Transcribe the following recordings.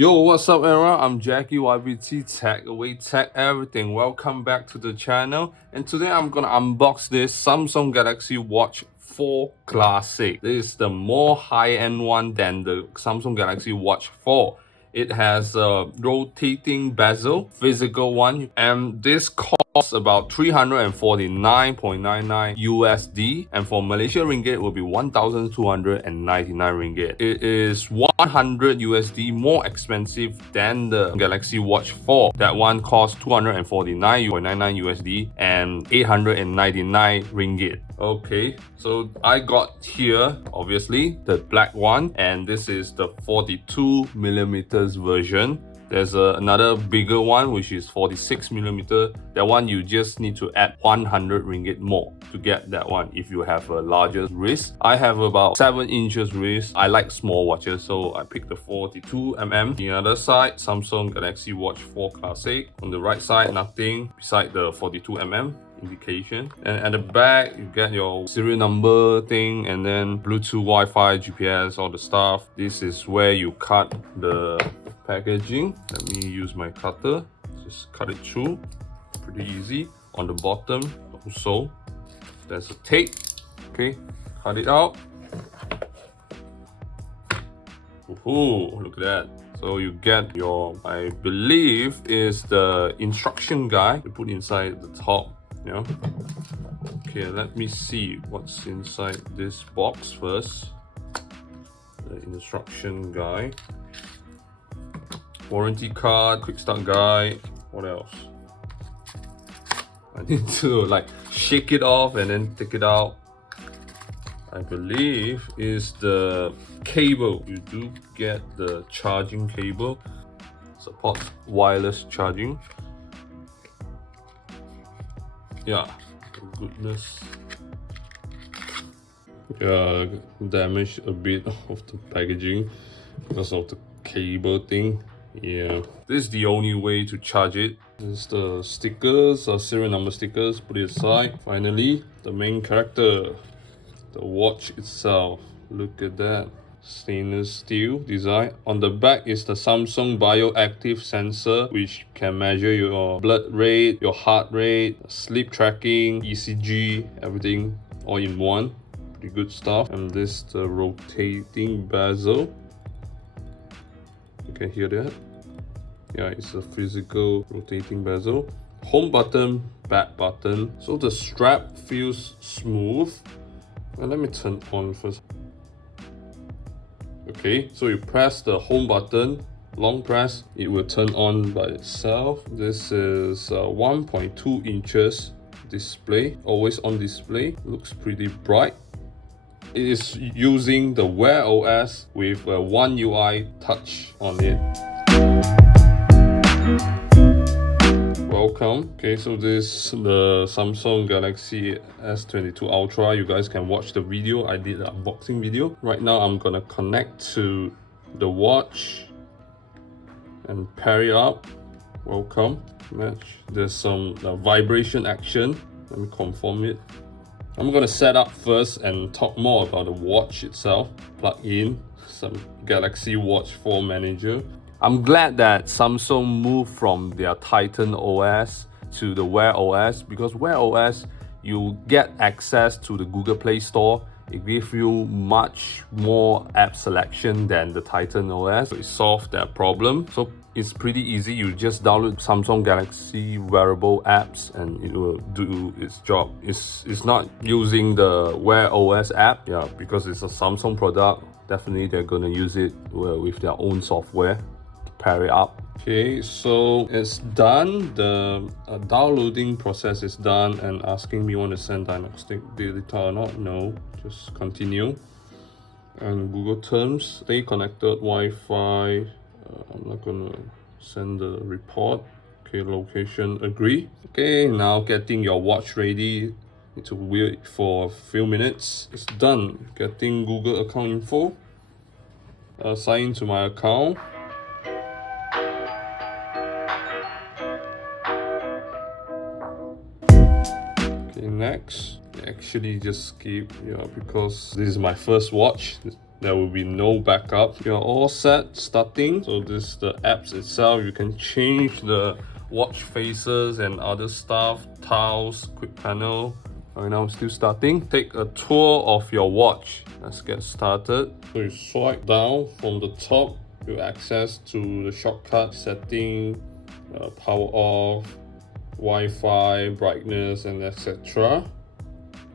Yo, what's up everyone? I'm Jackie YBT Tech Away Tech Everything. Welcome back to the channel. And today I'm gonna unbox this Samsung Galaxy Watch 4 Classic. This is the more high-end one than the Samsung Galaxy Watch 4. It has a rotating bezel, physical one, and this costs about 349.99 USD, and for Malaysian ringgit it will be 1,299 ringgit. It is 100 USD more expensive than the Galaxy Watch 4. That one costs 249.99 USD and 899 ringgit. Okay, so I got here obviously the black one, and this is the 42mm version. There's another bigger one which is 46mm. That one you just need to add 100 ringgit more to get that one if you have a larger wrist. I have about 7 inches wrist. I like small watches, so I picked the 42mm. The other side, Samsung Galaxy Watch 4 Classic. On the right side, nothing beside the 42mm indication. And at the back you get your serial number thing, and then Bluetooth, Wi-Fi, GPS, all the stuff. This is where you cut the packaging. Let me use my cutter, just cut it through. Pretty easy. On the bottom also there's a tape. Okay, cut it out. Ooh, look at that. So you get your, I believe is the instruction guide to put inside the top. Yeah. Okay, let me see what's inside this box first. The instruction guide, warranty card, quick start guide. What else? I need to like shake it off and then take it out. I believe is the cable. You do get the charging cable. Supports wireless charging. Yeah, goodness. Yeah, damaged a bit of the packaging because of the cable thing. Yeah, this is the only way to charge it. This is the stickers or serial number stickers. Put it aside. Finally, the main character, the watch itself. Look at that. Stainless steel design. On the back is the Samsung bioactive sensor, which can measure your blood rate, your heart rate, sleep tracking, ECG, everything all in one. Pretty good stuff. And this the rotating bezel. You can hear that? Yeah, it's a physical rotating bezel. Home button, back button. So the strap feels smooth. Well, let me turn on first. Okay, so you press the home button, long press, it will turn on by itself. This is a 1.2 inches display, always on display. Looks pretty bright. It is using the Wear OS with a One UI touch on it. Welcome. Okay, so this is the Samsung Galaxy S22 Ultra. You guys can watch the video. I did an unboxing video. Right now I'm gonna connect to the watch and pair it up. Welcome. Match. There's some vibration action. Let me confirm it. I'm gonna set up first and talk more about the watch itself. Plug in some Galaxy Watch 4 Manager. I'm glad that Samsung moved from their Titan OS to the Wear OS, because Wear OS you get access to the Google Play Store. It gives you much more app selection than the Titan OS. So it solved that problem. So it's pretty easy. You just download Samsung Galaxy wearable apps and it will do its job. It's not using the Wear OS app, yeah, because it's a Samsung product. Definitely they're gonna use it with their own software. Pair it up. Okay, so it's done. The downloading process is done and asking me want to send diagnostic data or not. No, just continue. And Google Terms, stay connected, Wi-Fi. I'm not gonna send the report. Okay, location, agree. Okay, now getting your watch ready. Need to wait for a few minutes. It's done. Getting Google account info. Sign into my account. Next, actually just skip, yeah, because this is my first watch. there will be no backup. You're all set starting. So this is the apps itself. You can change the watch faces and other stuff, tiles, quick panel. Right now I'm still starting. Take a tour of your watch. Let's get started. So you swipe down from the top, you access to the shortcut setting, power off, Wi-Fi, brightness, and etc.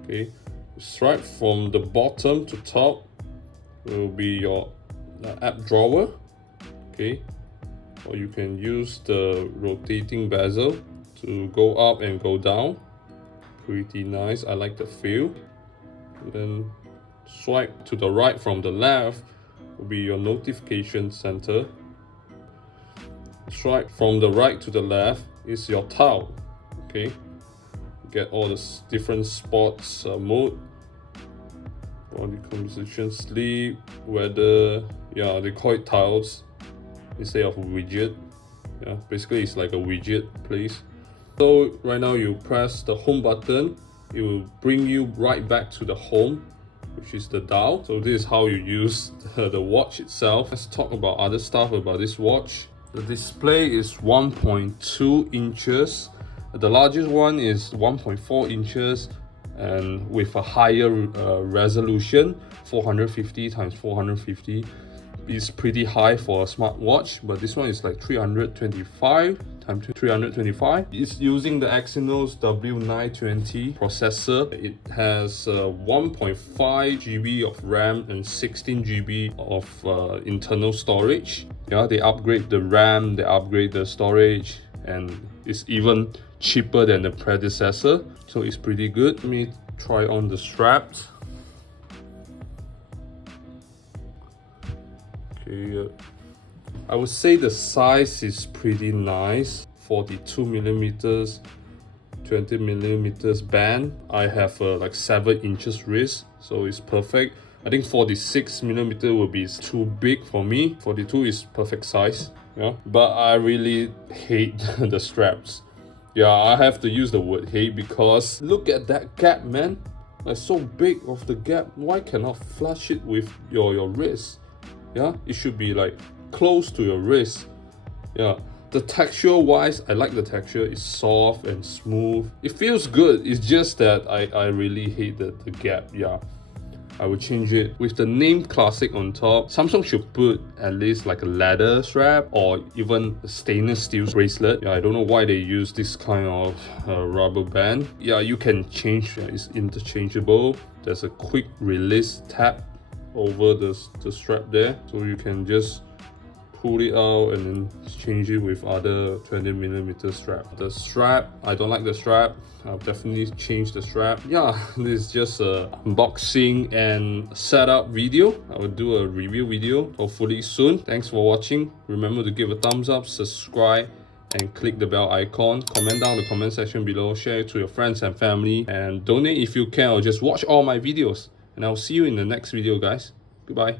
Okay, swipe from the bottom to top will be your app drawer. Okay, or you can use the rotating bezel to go up and go down. Pretty nice, I like the feel. And then swipe to the right from the left will be your notification center. Swipe from the right to the left is your tile. Okay, get all the different sports mode, body composition, sleep, weather. Yeah, they call it tiles instead of a widget. Yeah, basically it's like a widget place. So right now you press the home button, it will bring you right back to the home, which is the dial. So this is how you use the watch itself. Let's talk about other stuff about this watch. The display is 1.2 inches. The largest one is 1.4 inches and with a higher resolution, 450 times 450. It's pretty high for a smartwatch, but this one is like 325 times 325. It's using the Exynos W920 processor. It has 1.5 GB of RAM and 16 GB of internal storage. Yeah, they upgrade the RAM, they upgrade the storage, and it's even cheaper than the predecessor, so it's pretty good. Let me try on the straps. Okay, I would say the size is pretty nice. 42 millimeters, 20 millimeters band. I have like 7 inches wrist, so it's perfect. I think 46 millimeter will be too big for me. 42 is perfect size. Yeah, but I really hate the straps. Yeah, I have to use the word hate because look at that gap, man. Like so big of the gap. Why cannot flush it with your wrist? Yeah, it should be like close to your wrist. Yeah, the texture wise, I like the texture. It's soft and smooth. It feels good. It's just that I really hate the gap. Yeah, I would change it. With the name Classic on top, Samsung should put at least like a leather strap or even a stainless steel bracelet. Yeah, I don't know why they use this kind of rubber band. Yeah, you can change. It's interchangeable. There's a quick release tab over the strap there, so you can just pull it out and then change it with other 20 millimeter strap. The strap, I don't like the strap. I'll definitely change the strap. Yeah, this is just a unboxing and setup video. I will do a review video hopefully soon. Thanks for watching. Remember to give a thumbs up, subscribe, and click the bell icon. Comment down in the comment section below, share it to your friends and family, and donate if you can, or just watch all my videos. And I'll see you in the next video, guys. Goodbye.